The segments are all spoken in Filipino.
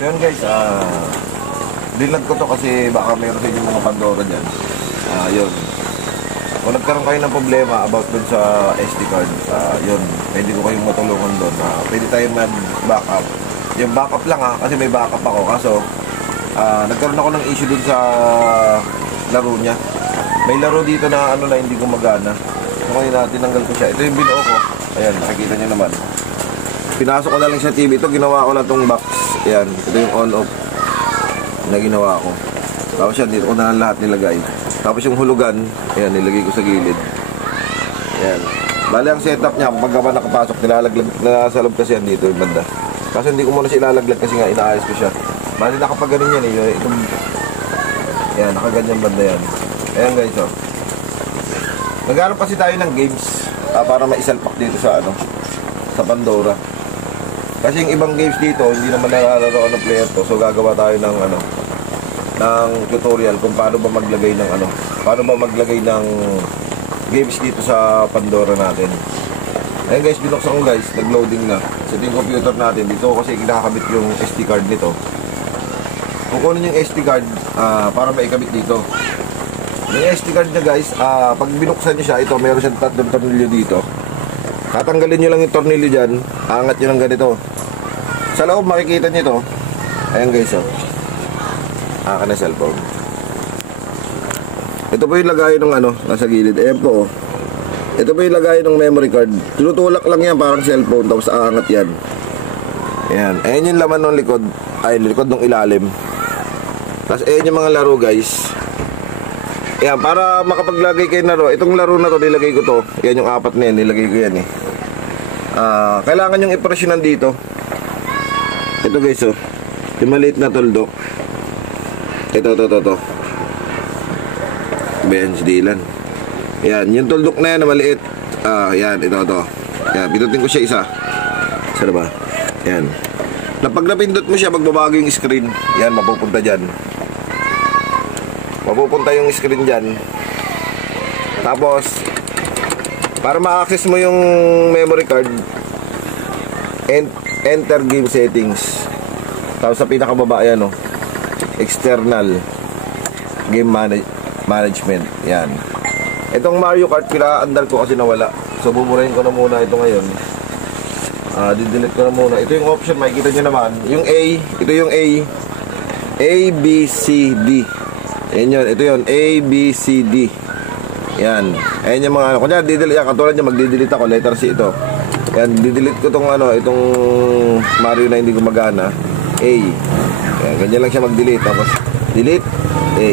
So yun guys, dinlag ko to kasi baka meron sa inyo mga Pandora dyan. Yun. Kung nagkaroon kayo ng problema about dun sa SD card, yun, pwede ko kayong matulungan dun. Pwede tayo mag-backup. Yung backup lang kasi may backup ako. Kaso, nagkaroon ako ng issue dun sa laro niya. May laro dito na ano na hindi gumagana. So ngayon tinanggal ko siya. Ito yung binuo ko. Ayan, nakikita nyo naman. Pinasok ko na lang sa TV. Ito, ginawa ko na itong box. Ayan, ito yung on-off na ginawa ko. Tapos yan, dito ko na lahat nilagay. Tapos yung hulugan, ayan, nilagay ko sa gilid. Ayan. Bali ang setup niya, pagka ba nakapasok, nilalaglag, nasa loob kasi yan dito yung banda. Kasi hindi ko muna siya ilalaglag kasi nga inaayos ko siya. Bali nakapaganon yan eh. Itong, ayan, nakaganyan banda yan. Ayan guys, oh. Naghanap kasi tayo ng games para maisalpak dito sa ano, sa Pandora. Kasi yung ibang games dito, hindi naman nalalaroan ng player to. So gagawa tayo ng ano, ng tutorial kung paano ba maglagay ng ano, paano ba maglagay ng games dito sa Pandora natin. Ayun guys, binuksan ko guys, nag-loading na. Sa yung computer natin, dito kasi kinakabit yung SD card nito. Kukunin yung SD card para maikabit dito. Yung SD card niya guys, pag binuksan niyo siya, ito meron siyang tatlong tornilyo dito. Tatanggalin nyo lang yung tornilyo dyan, angat nyo lang ganito. Sa loob makikita nyo ito. Ayan guys, oh. Aka na cellphone. Ito po yung lagay ng ano, nasa gilid. Ayan po, oh. Ito po yung lagay ng memory card. Tinutulak lang yan parang cellphone, tapos aangat yan. Ayan, ayan yung laman ng likod. Ay, likod ng ilalim. Tapos ayan yung mga laro guys. Ayan, para makapaglagay kayo laro. Itong laro na to, nilagay ko to. Ayan yung apat na yan, nilagay ko yan eh. Kailangan yung ipresyonan dito. Ito guys, oh. Yung maliit na tuldok. Ito. Ayan, si Dylan. Ayan, yung tuldok na yan na maliit. Ayan, ito. Ayan, pindutin ko siya isa. Isa na ba? Ayan. Pag napindot mo siya, magbabago yung screen. Ayan, mapupunta dyan. Mapupunta yung screen dyan. Tapos para ma-access mo yung memory card, enter game settings. Tapos sa pinakababa yan, oh, external game management. Yan. Itong Mario Kart pinaandar ko kasi nawala. So buburahin ko na muna ito ngayon. Didelete ko na muna. Ito yung option, makikita nyo naman. Yung A, ito yung A, B, C, D. Ayan yun, ito yun, A, B, C, D. Yan, ayan yung mga ano. Kunya, didelete yan, katulad nyo, magdidelete ako, letter C ito. Yan, didelete ko itong ano, itong Mario na hindi gumagana. A. Yan, ganyan lang siya mag-delete. Tapos, delete, A.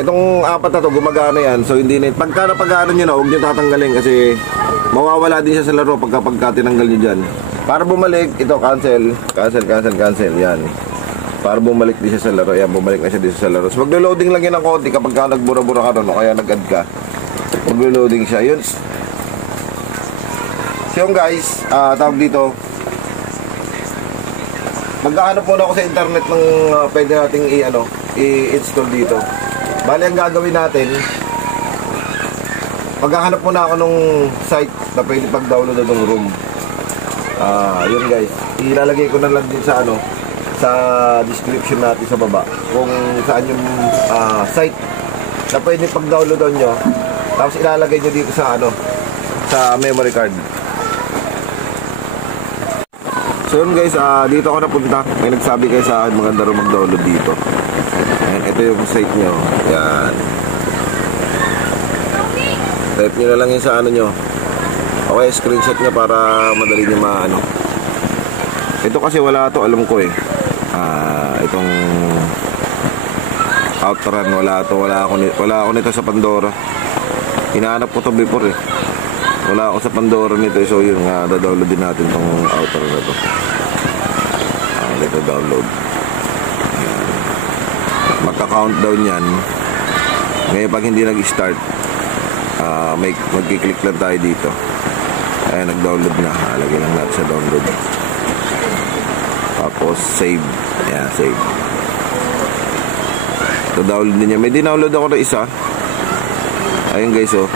Itong apat na to, gumagana yan. So, hindi na, pagka napag-ano nyo na, huwag nyo tatanggalin kasi mawawala din siya sa laro pagka tinanggal nyo dyan. Para bumalik, ito, cancel, yan. Para bumalik din siya sa laro. Ayan, bumalik na siya dito sa laro. So, maglo-loading lang yan ng konti kapag ka nagbura-bura ka ron o kaya nag-add ka. Maglo-loading siya. Yun. So, yung guys, tawag dito. Magkahanap muna ako sa internet ng pwede nating i-install dito. Bali, ang gagawin natin, magkahanap muna ako nung site na pwede pag-download ng room. Yun guys. Ilalagay ko na lang din sa sa description natin sa baba kung saan yung site na pwede pag-download nyo, tapos ilalagay nyo dito sa sa memory card. So yun guys, dito ako napunta. May nagsabi kayo sa akin maganda rin mag-download dito. Ayan, ito yung site nyo. Yan, type nyo na lang yun sa nyo. Okay, screenshot nyo para madali nyo ito kasi wala to, alam ko eh. Itong Outrun, wala ako nito sa Pandora. Hinahanap ko to before eh. Wala ako sa Pandora nito, so yun nga, da-download din natin tong Outrun na to. Ito download. Magka-countdown yan. Ngayon pag hindi nag-start, magkiklik lang tayo dito. Ayan, nag-download na. Lagay lang natin sa download. Tapos save. Ayan, save. Ito download din niya. May dinownload ako na isa. Ayun guys, oh.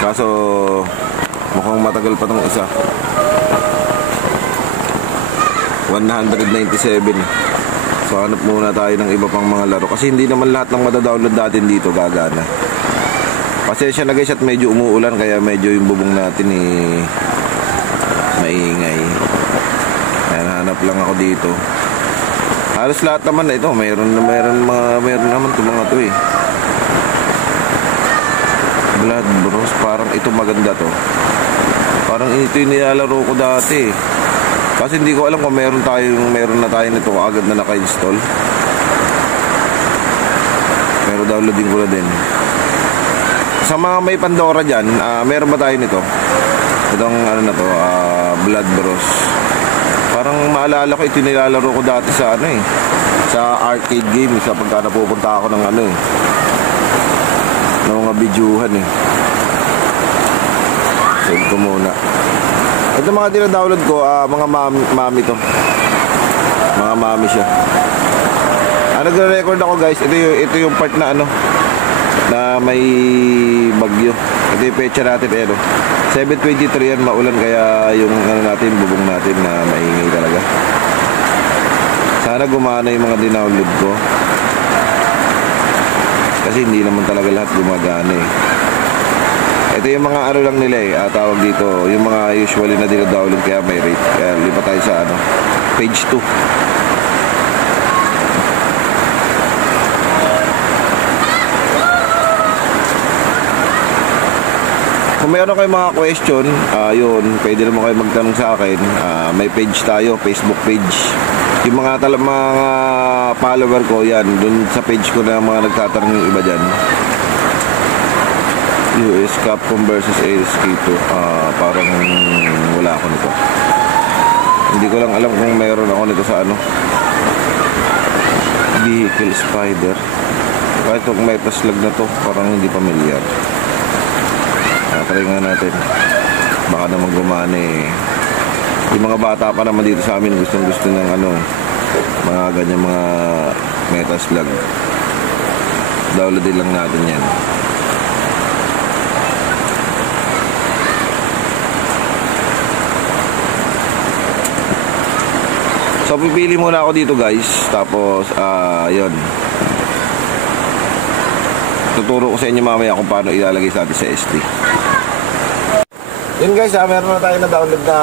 Kaso mukhang matagal pa tong isa. 197. So hanap muna tayo ng iba pang mga laro kasi hindi naman lahat ng madadownload natin dito gagana. Pasensya na guys at medyo umuulan kaya medyo yung bubong natin maingay. Ayan, hanap lang ako dito. Halos lahat naman na ito, meron naman ito mga to Blood Bros, parang ito maganda to. Parang ito yung nilalaro ko dati. Kasi hindi ko alam kung meron na tayo nito agad na naka-install. Pero downloadin ko na din. Sa mga may Pandora dyan, meron ba tayo nito? Itong Blood Bros. Parang maalala ko ito nilalaro ko dati sa sa arcade game sa pagka napupunta ako ng ng mga videohan save ko muna. Ito mga dina-download ko, mga mami to. Mga mami siya. Nagre-record ako guys. Ito yung part na na may bagyo. Ito yung pecha natin 7:23 yan, maulan kaya yung natin, bubong natin na maingay talaga. Sana gumana yung mga dinownload ko. Kasi hindi naman talaga lahat gumagana Ito yung mga lang nila tawag dito, yung mga usually na dino-download kaya may rate. Kaya lipat tayo sa page 2. Kung mayroon kayong mga question, yun, pwede naman kayo magtanong sa akin. May page tayo, Facebook page. Yung mga follower ko, yan, dun sa page ko na mga nagtatanong yung iba dyan. US Capcom versus ASK2. Parang wala ako nito. Hindi ko lang alam kung mayroon ako nito sa Vehicle Spider. Kahit kung may paslag na to, parang hindi familiar. Try nga natin. Baka naman gumana Yung mga bata pa naman dito sa amin gusto ng mga ganyan mga metaslug. Downloadin lang natin yan. So pipili muna ako dito guys. Tapos yun, tuturo ko sa inyo mamaya kung paano ilalagay sa atin sa SD. Yun guys, meron na tayo na download na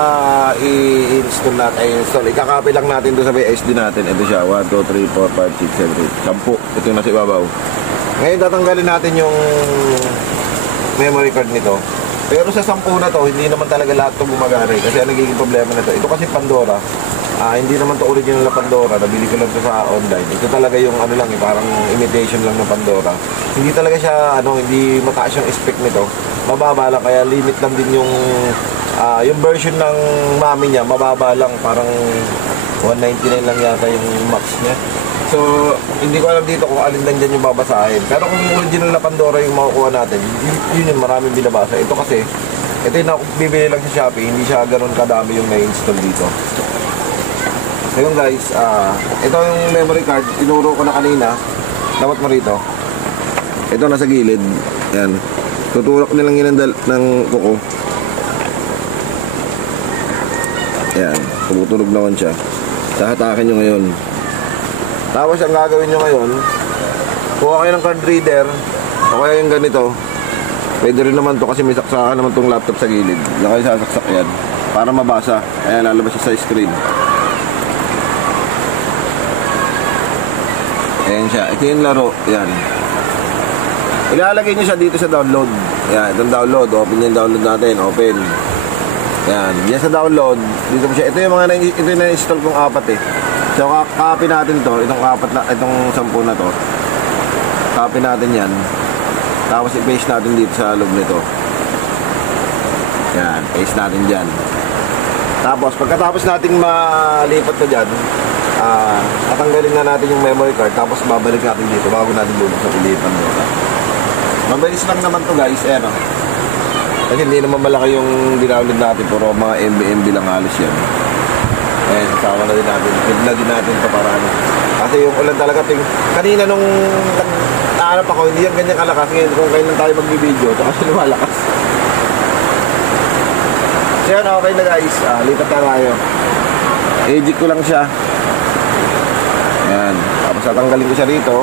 i-install natin. Ikakopy lang natin doon sa SD natin. Ito siya, 1, 2, 3, 4, 5, 6, 7, 8 10. Ito yung nasa ibabaw. Ngayon tatanggalin natin yung memory card nito. Pero sa 10 na to, hindi naman talaga lahat ito gumagana kasi ang nagiging problema na ito kasi Pandora. Hindi naman to original na Pandora. Nabili ko lang ito sa online. Ito talaga yung parang imitation lang ng Pandora. Hindi talaga siya, hindi mataas yung spec nito. Mababa lang, kaya limit lang din yung version ng mami niya, mababa lang, parang 199 lang yata yung max niya. So, hindi ko alam dito kung alin lang dyan yung babasahin. Pero kung original na Pandora yung makukuha natin, yun yung maraming binabasa. Ito kasi, ito yung bibili lang sa Shopee, hindi siya ganun kadami yung na-install dito. So yun guys, ito yung memory card, tinuro ko na kanina. Dapat mo rito. Ito nasa gilid. Yan. Tutulak nilang yun ng kuko. Yan. Tumutunog naman siya. Hatakin nyo ngayon. Tapos ang gagawin nyo ngayon, kuha kayo ng card reader o kaya yung ganito. Pwede rin naman to kasi may saksakan naman tong laptop sa gilid. Diyan kayo sasaksak yan para mabasa. Kaya lalabas siya sa screen. Ayan siya. Ito yung laro. Yan. Ilalagay nyo siya dito sa download. Yan. Itong download. Open yung download natin. Open. Yan. Yan sa download. Dito mo siya. Ito yung na-install kong 4 So, copy natin to. Itong 10 na to. Copy natin yan. Tapos i-paste natin dito sa loob nito. Yan. Paste natin dyan. Tapos, pagkatapos nating malipat to dyan, tatanggalin na natin yung memory card. Tapos, babalik natin dito bago natin bubuksan ulit ang nota. Mabilis lang naman to guys. Kasi hindi naman malaki yung dinownload natin. Puro mga MB lang halos yan. Sama na din natin. Feed na din natin ito para Kasi yung ulan talaga kanina nung naanap ako, hindi yan ganyan kalakas. Ngayon kung kailan tayo magbibideo, ito kasi lumalakas. So yan, okay na guys. Lipat na tayo. eject ko lang siya. Ayan. Tapos tatanggalin ko siya rito.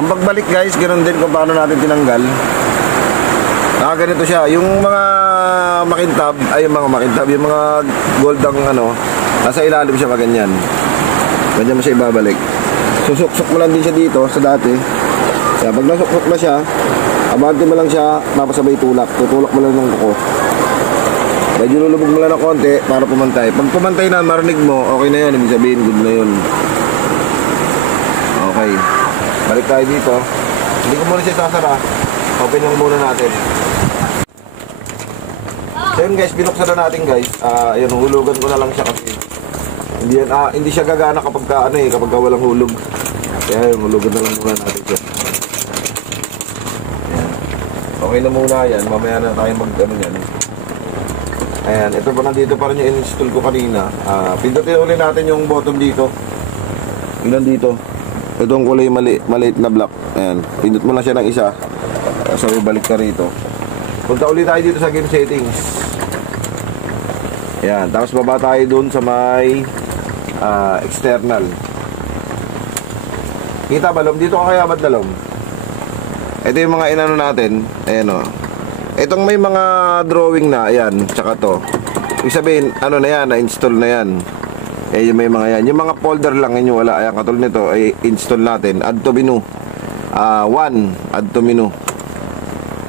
Ang pagbalik guys, ganoon din kung paano natin tinanggal. Ganito siya. Yung mga makintab, yung mga goldang ano, nasa ilalim siya maganyan. Ganyan mo siya ibabalik. Susuksok mo lang din siya dito sa dati. Kaya pag nasuksok na siya, abante mo lang siya, mapasabay tulak. Tutulak mo lang ng kuko. Medyo lulubog mo lang ng konti para pumantay. Pag pumantay na, marinig mo, okay na yun. Ibig sabihin, good na yun. Okay. Balik tayo dito. Hindi ko muna siya sasara. Open lang muna natin. So yun guys, binuksan na natin guys. Ayun, hulugan ko na lang siya kasi hindi siya gagana kapag walang hulog. Kaya yun, hulugan na lang muna natin siya. Ayan. Okay na muna yan. Mamaya na tayo yan. Ayan, ito pa nandito pa rin yung in-install ko kanina. Pindutin ulit natin yung bottom dito. Ilan dito? Itong kulay maliit na block. Ayan, pindot mo lang siya ng isa. So balik ka rito. Punta ulit tayo dito sa game settings. Ayan, tapos baba tayo dun sa may external. Kita ba, Lom? Dito ka kaya Madalom? Ito yung mga inano natin. Ayan o. Itong may mga drawing na, ayan, tsaka to. Ibig sabihin, ano na yan, na-install na yan. Yung may mga yan. Yung mga folder lang, yun wala. Ayan, katulad nito, ay install natin. Add to menu. 1, add to menu.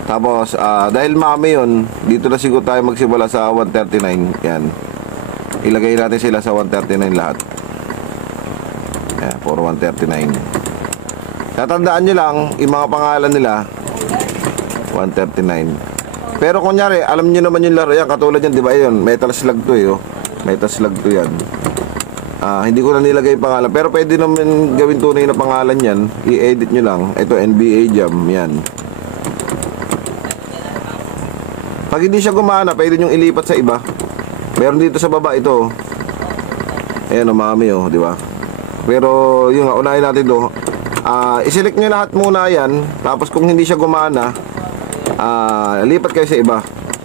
Tapos, dahil mami yun, dito na siguro tayo magsimula sa 139. Yan. Ilagay natin sila sa 139 lahat. Yan, for 139. Tatandaan nyo lang, yung mga pangalan nila, 139. Pero kunyari, alam nyo naman yung laro yan, katulad yan, di ba yun? Metal Slug to eh, oh. Metal Slug to yan. Hindi ko na nilagay yung pangalan. Pero pwede naman gawin tunay na pangalan yan. I-edit nyo lang. Ito, NBA Jam, yan. Pag hindi siya gumana, pwede nyo ilipat sa iba. Meron dito sa baba ito. Ayan o, mami o, di ba? Pero yung unahin natin do. I-select nyo lahat muna yan. Tapos kung hindi siya gumana, lipat kayo sa iba.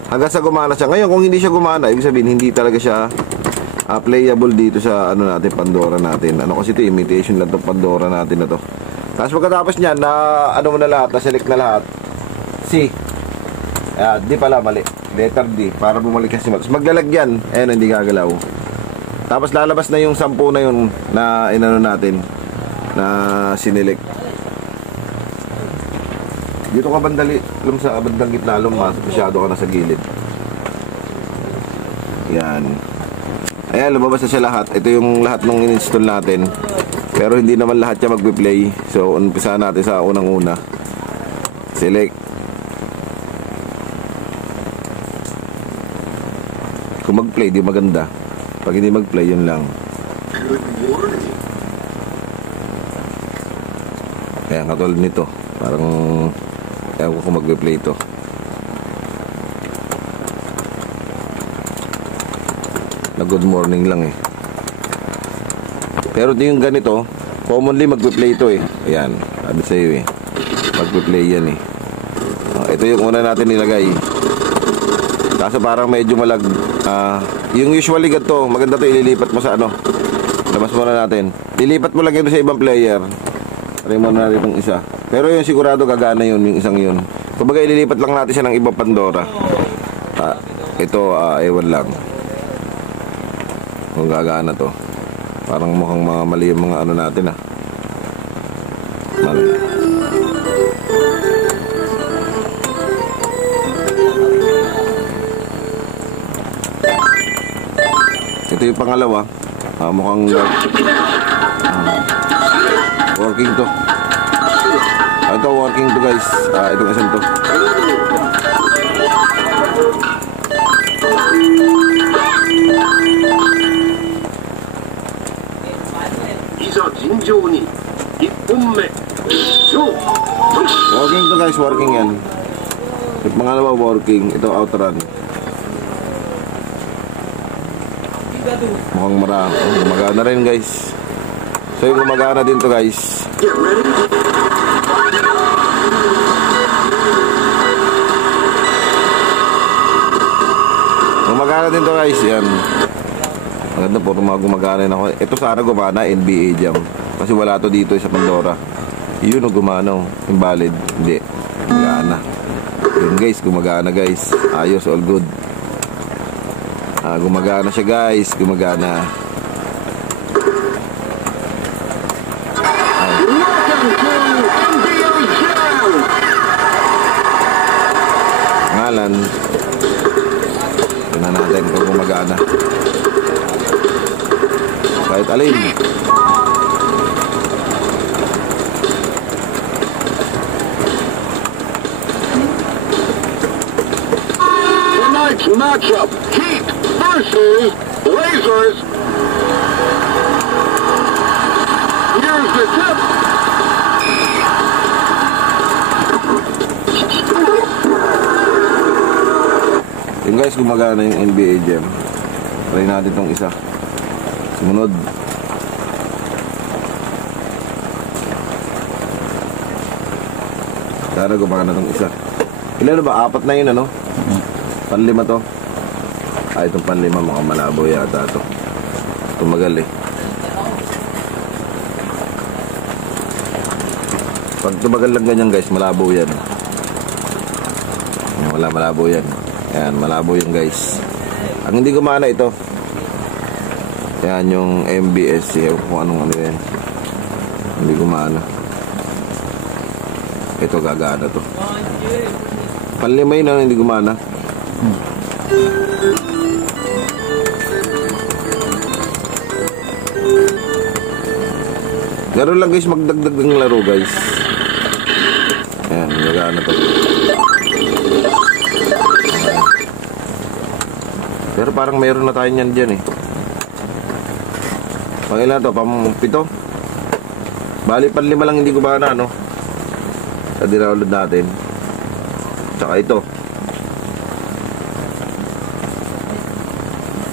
Hanggang sa gumana siya. Ngayon kung hindi siya gumana, ibig sabihin hindi talaga siya playable dito sa ano natin, Pandora natin. Ano kasi ito, imitation lang itong Pandora natin na to. Tapos pagkatapos nyan, ano mo na lahat, na-select na lahat. C. D pala, mali. Letter D, para bumalik kasi. Tapos maglalagyan. Ayan, hindi gagalaw. Tapos lalabas na yung 10 na yun na inano natin, na sinelect. Dito ka bandali, sa bandang gitna, masyado ka na sa gilid. Yan. Ayan, lumabas na siya lahat. Ito yung lahat nung in-install natin. Pero hindi naman lahat siya magpe-play. So, umpisa natin sa unang-una. Select. Kung mag-play, di maganda. Pag hindi mag-play, yun lang. Kaya katulad nito. Parang ewan ko kung mag-play ito. Na good morning lang eh. Pero ito yung ganito, commonly mag-play ito eh. Ayan, sabi sa'yo eh. Mag-play yan eh. Ito yung una natin nilagay. Kaso parang medyo malag. Yung usually ganito, maganda to, ililipat mo sa ano. Labas muna natin. Lilipat mo lang ito sa ibang player. Try mo na natin itong isa. Pero yung sigurado gagana yun, yung isang yun. Kumbaga ililipat lang natin siya ng ibang Pandora. Ito, ewan lang kung gagana to. Parang mukhang mga mali yung mga ano natin mali. Ito yung pangalawa. Mukhang working to. Ito working to guys. Itong isang to. Working to guys, working yan. Yung pangalawa working. Ito outrun. Mukhang gumagana rin guys. So yung gumagana din to guys. Gumagana din to guys. Yan. Maganda po, gumagana na ako. Ito sana gumana, NBA Jam. Kasi wala to dito sa Pandora. Yun o gumana o. Invalid. Hindi. Gumagana. Yun guys, gumagana guys. Ayos, all good. Gumagana siya guys. Gumagana. Ngalan. Tignan natin kung gumagana. Kahit alin. Tonight's matchup, Heat versus Blazers. Here's the tip. Yung guys, gumagana yung NBA Jam. Try natin itong isa. Sumunod. Sana gumagana itong isa. Ilan ba? 4 na yun ano? Panlima to. Itong panlima mukhang malabo yata to. Tumagal eh. Pag tumagal lang ganyan guys, malabo yan. Wala, malabo yan. Ayan, malabo yan guys. Ang hindi gumana ito. Yan yung MBS. Kung anong ano yan. Hindi gumana. Ito gagana to. Panlima yun hindi gumana. Laro lang guys, magdagdag ng laro guys. Ayan, gagana to. Pero parang mayroon na tayo niyan dyan eh. Pangilan to, pang-7. Bali, panlima lang hindi gumana, no? Sa dinaulod natin. Tsaka ito.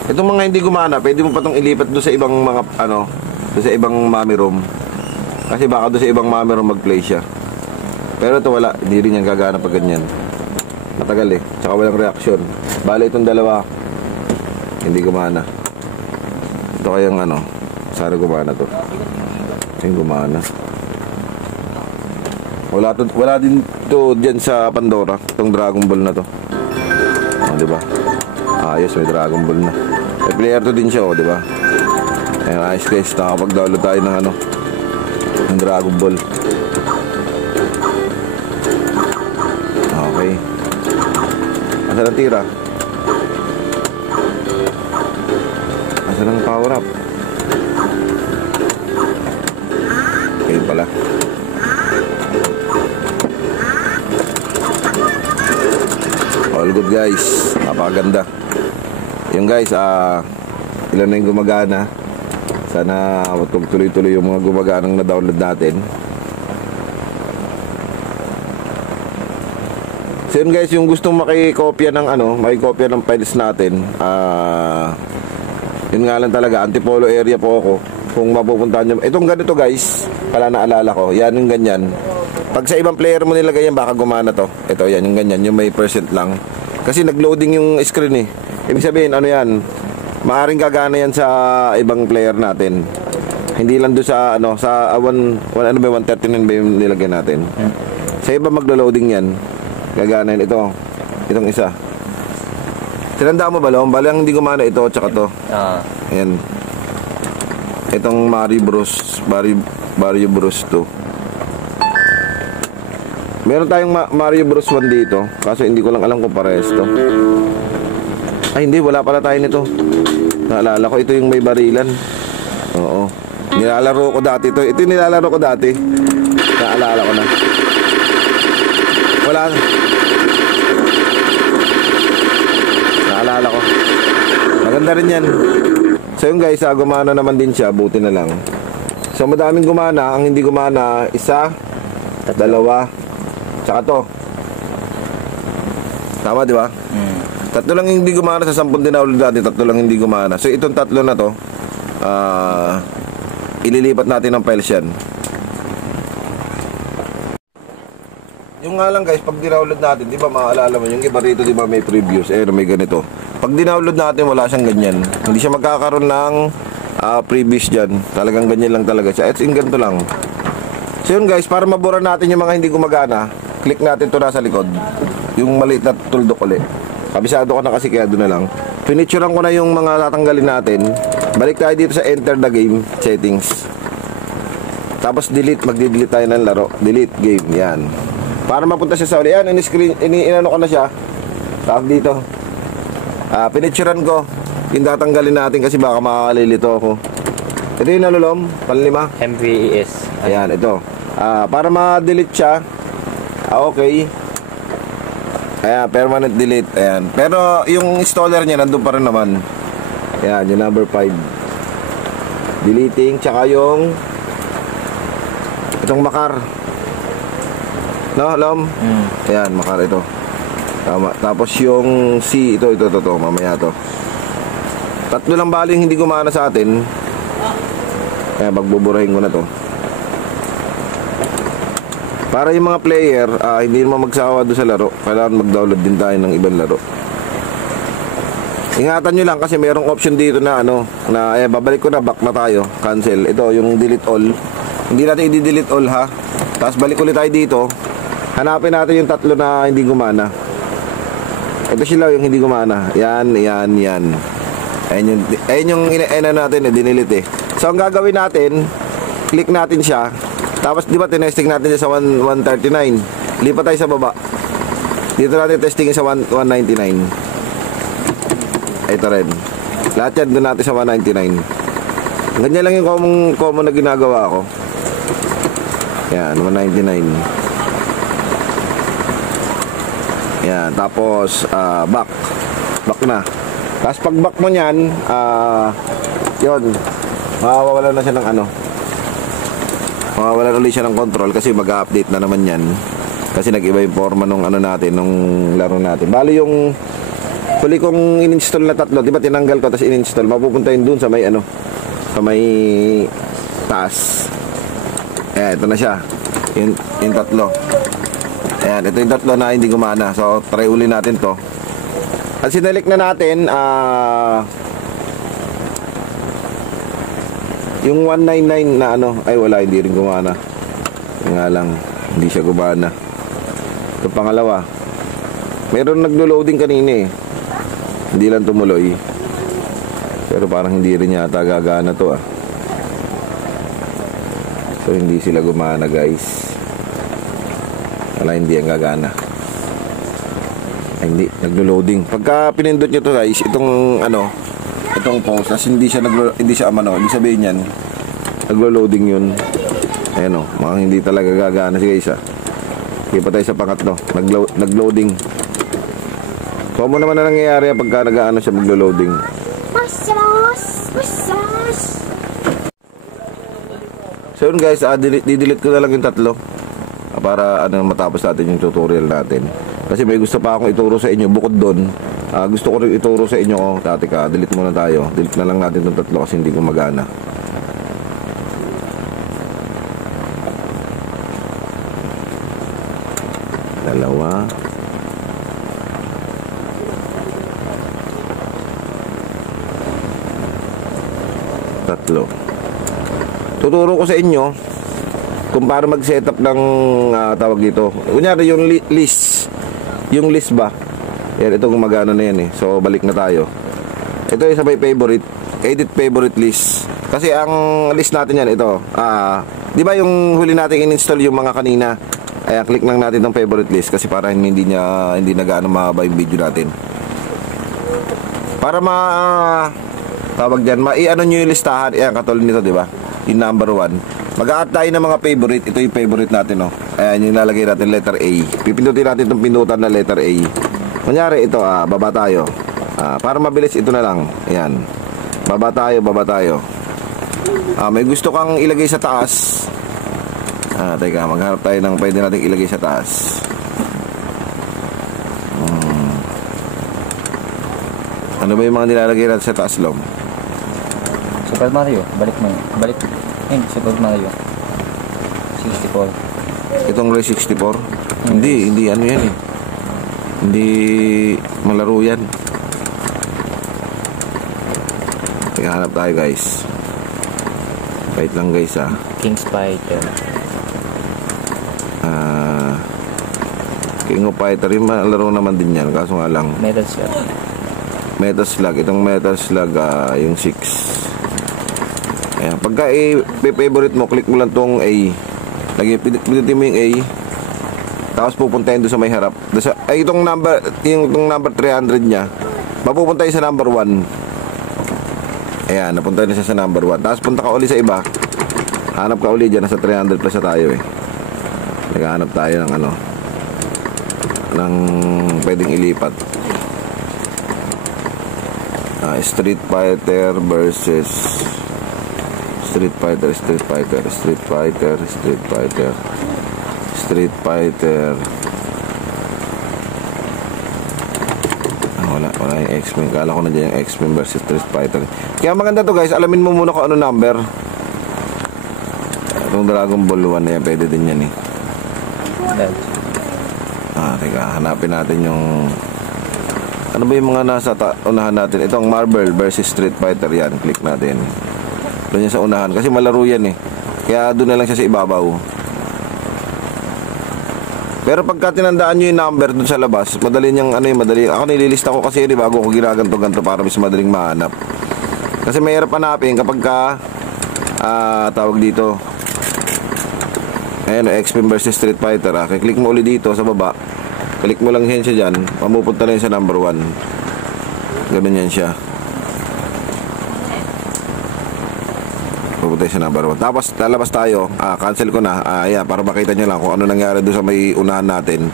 Itong mga hindi gumana, pwede mo pa itong ilipat doon sa ibang mga, ano, doon sa ibang mommy room. Kasi baka doon sa ibang mommy room mag-play siya. Pero ito wala, hindi rin yan gagana pag ganyan. Matagal eh, tsaka walang reaction. Bali, itong dalawa, hindi gumana. Ito kayang ano, sana gumana to. Yung gumana. Wala din to diyan sa Pandora, itong Dragon Ball na to. Oh, di ba? Ayos, may Dragon Ball na. May player to din siya, oh, di ba? Ayun, ayos guys, nakapag-download tayo ng ano, ng Dragon Ball. Okay. Asa na tira? Asa ng power up? Okay pala. All good guys, napakaganda. Yung guys, ilan na yung gumagana. Sana tuloy-tuloy yung mga gumaganang na-download natin. So yun guys, yung gustong makikopya ng ano, makikopya ng files natin, yun nga lang talaga, Antipolo area po ako. Kung mapupuntahan nyo, itong ganito guys, pala naalala ko, yan yung ganyan. Pag sa ibang player mo nilagay yan, baka gumana to. Ito, yan yung ganyan, yung may percent lang. Kasi nag-loading yung screen eh. Ibig sabihin, ano yan, maaring gagana yan sa ibang player natin. Hindi lang doon sa, ano, sa 139 ba yung nilagay natin. Sa iba maglo-loading yan, gagana yan. Itong isa. Tinandaan mo ba, Long? Balang hindi gumana ito, tsaka to. Ayan. Itong Mario Bros 2. Meron tayong Mario Bros 1 dito. Kaso hindi ko lang alam kung parehas to. Ay hindi, wala pala tayo nito. Naalala ko, ito yung may barilan. Oo. Nilalaro ko dati ito. Ito yung nilalaro ko dati. Naalala ko na. Wala. Naalala ko. Maganda rin yan. So yung guys, gumana naman din siya. Buti na lang. So madaming gumana. Ang hindi gumana, 1, 2, tsaka to. Tama, di ba? 3 lang hindi gumana sa 10 dinaulod natin. 3 lang hindi gumana. So itong 3 na to, ililipat natin ng files yan. Yung nga lang guys, pag dinownload natin, di ba maalala mo, yung iba rito, di ba may previews, may ganito. Pag dinownload natin, wala siyang ganyan. Hindi siya magkakaroon ng previews dyan. Talagang ganyan lang talaga siya. It's in ganito lang. So yun guys, para mabura natin yung mga hindi gumagana, click natin ito nasa likod. Yung maliit na tuldok ulit. Kabisado ko na kasi kaya doon na lang. Pinicturean ko na yung mga tatanggalin natin. Balik tayo dito sa enter the game settings. Tapos delete, magde-delete tayo ng laro. Delete game, yan. Para mapunta siya sa uli. Yan, inano ko na siya. Tapos dito. Pinicturean ko. Yung tatanggalin natin kasi baka makakalilito ako. Ito yung nalulom, panlima. MVES. Ayan, ito. Para ma-delete siya. Okay. Ayan, permanent delete. Ayan. Pero yung installer niya nandun pa rin naman. Ayan, yung number 5. Deleting. Tsaka yung itong makar. No, Lom? Ayan, makar ito. Tama. Tapos yung C, ito. Mamaya to. Tatlo lang baling hindi gumana sa atin. Kaya magbuburahin ko na to. Para yung mga player, hindi naman magsawa doon sa laro. Kailangan mag-download din tayo ng ibang laro. Ingatan nyo lang kasi mayroong option dito na babalik ko na, back na tayo. Cancel. Ito, yung delete all. Hindi natin i-delete all ha. Tapos balik ulit tayo dito. Hanapin natin yung tatlo na hindi gumana. Ito sila yung hindi gumana. Yan. Ayun yung natin, dinilit eh. So ang gagawin natin, click natin siya. Tapos di ba tinesting natin siya sa 139. Lipat tayo sa baba. Dito natin testing sa 199. Ito rin. Lahat yan doon natin sa 199. Ganyan lang yung common na ginagawa ko. Yan, 199. Yan, tapos back na. Tapos pag back mo niyan, yun, mawawalan na siya ng mawawalan ulit siya ng control kasi mag-update na naman yan. Kasi nag-iba yung forma nung natin, nung laro natin. Bali yung huli kong in-install na tatlo, di ba tinanggal ko tapos in-install, mapupunta yun dun sa may sa may taas. Ayan, ito na siya. Yung tatlo. Ayan, ito yung tatlo na hindi gumana. So, try uli natin to. At sinalik na natin, yung 199 na ay wala, hindi rin gumana. Yung nga lang, hindi siya gumana. Ito pangalawa. Meron naglo-loading kanina eh. Hindi lang tumuloy. Pero parang hindi rin yata gagana to So, hindi sila gumana guys. Wala, hindi ang gagana. Ay, hindi, naglo-loading. Pagka pinindot nyo to guys, itong pause, as hindi siya ibig sabihin yan, naglo-loading yun. Ayan mga hindi talaga gagana si guys Hindi pa tayo sa pangatlo, nagloading. So mo naman na nangyayari pagka siya maglo-loading. So yun guys, didelete ko na lang yung tatlo para matapos natin yung tutorial natin. Kasi may gusto pa akong ituro sa inyo bukod doon. Gusto ko rin ituro sa inyo. Delete muna tayo. Delete na lang natin itong tatlo kasi hindi gumagana. Dalawa. Tatlo. Tuturo ko sa inyo kung paano mag-setup ng tawag dito. Kunyari yung list. Yung list ba? Yan, ito gumagana na yan eh. So, balik na tayo. Ito yung sa may favorite. Edit favorite list. Kasi ang list natin yan, ito. Di ba yung huli natin in-install yung mga kanina? Ayan, click lang natin ng favorite list. Kasi para hindi na gaano mahaba yung video natin. Para tawag dyan, nyo yung listahan. Ayan, katulad nito, di ba? Yung number 1. Mag-a-add tayo ng mga favorite. Ito yung favorite natin, Ayan, yung lalagay natin letter A. Pipindutin natin itong pindutan na letter A. Kunyari ito, baba tayo. Para mabilis ito na lang. Ayan. Baba tayo. May gusto kang ilagay sa taas. Teka, maghanap tayo ng pwede natin ilagay sa taas. Ano ba yung mga nilalagay natin sa taas, Lom? Super Mario, balik mo yun. Balik. Super Mario 64. Itong Ray 64. Hindi ano yan eh. Hindi malaro yan. Hanap tayo guys. Wait lang guys ah. King Spider. King of Fighter, yung laro naman din yan. Kaso nga lang, Metal Slug. Metal Slug. Itong Metal Slug, yung 6. Ayan. Pagka favorite mo, click mo lang tong A. Pinutin mo yung A. Tapos pupuntahin doon sa may harap. Itong number 300 niya, mapupunta yun sa number 1. Ayan, napunta na siya sa number 1. Tapos punta ka uli sa iba. Hanap ka uli dyan. Nasa 300 plus na tayo eh. Naghahanap tayo ng ng pwedeng ilipat. Street Fighter versus Street Fighter. Wala yung X-Men. Kala ko na dyan yung X-Men versus Street Fighter. Kaya maganda to guys. Alamin mo muna kung ano number. Itong Dragon Ball 1 na yan. Pwede din yan eh. Teka, hanapin natin yung ano ba yung mga nasa unahan natin. Itong Marvel versus Street Fighter yan. Click natin. Doon yan sa unahan. Kasi malaro yan eh. Kaya doon na lang siya sa ibabaw. Pero pagka tinandaan nyo yung number doon sa labas, madali niyang madali. Ako nililista ko kasi yun bago ko ginaganto-ganto para mas madaling mahanap. Kasi mahirap hanapin kapag ka tawag dito. Ayan, X-Men versus Street Fighter. Click mo ulit dito sa baba. Click mo lang siya dyan. Pamupunta na yun sa number 1. Ganun yan siya. Pupunta sa number 1. Tapos lalabas tayo. Cancel ko na. Ayan, para makita nyo lang kung ano nangyari doon sa may unahan natin.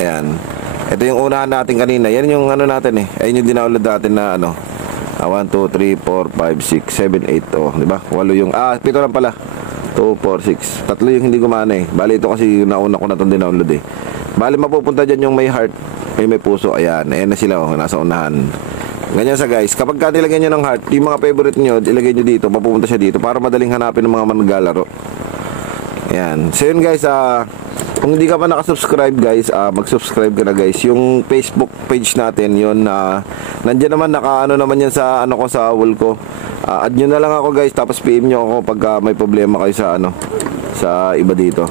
Ayan. Ito yung unahan natin kanina. Yan yung natin eh. Ayan yung dinownload natin na 1, 2, 3, 4, 5, 6, 7, 8. Oh, diba? 8 yung... 7 lang pala. 2, 4, 6. 3 yung hindi gumana eh. Bali ito kasi nauna ko na itong dinownload eh. Bali mapupunta dyan yung may heart, may puso. Ayan na sila nasa unahan. Ganyan sa guys. Kapag nilagyan nyo ng heart, yung mga favorite nyo, ilagay nyo dito, mapupunta siya dito para madaling hanapin ng mga managlalaro. Ayan. So yun guys, kung hindi ka pa nakasubscribe guys, mag-subscribe ka na guys. Yung Facebook page natin, yun, nandyan naman, naman yan sa ko sa wall ko. Add nyo na lang ako guys, tapos PM nyo ako pag may problema kayo sa sa iba dito.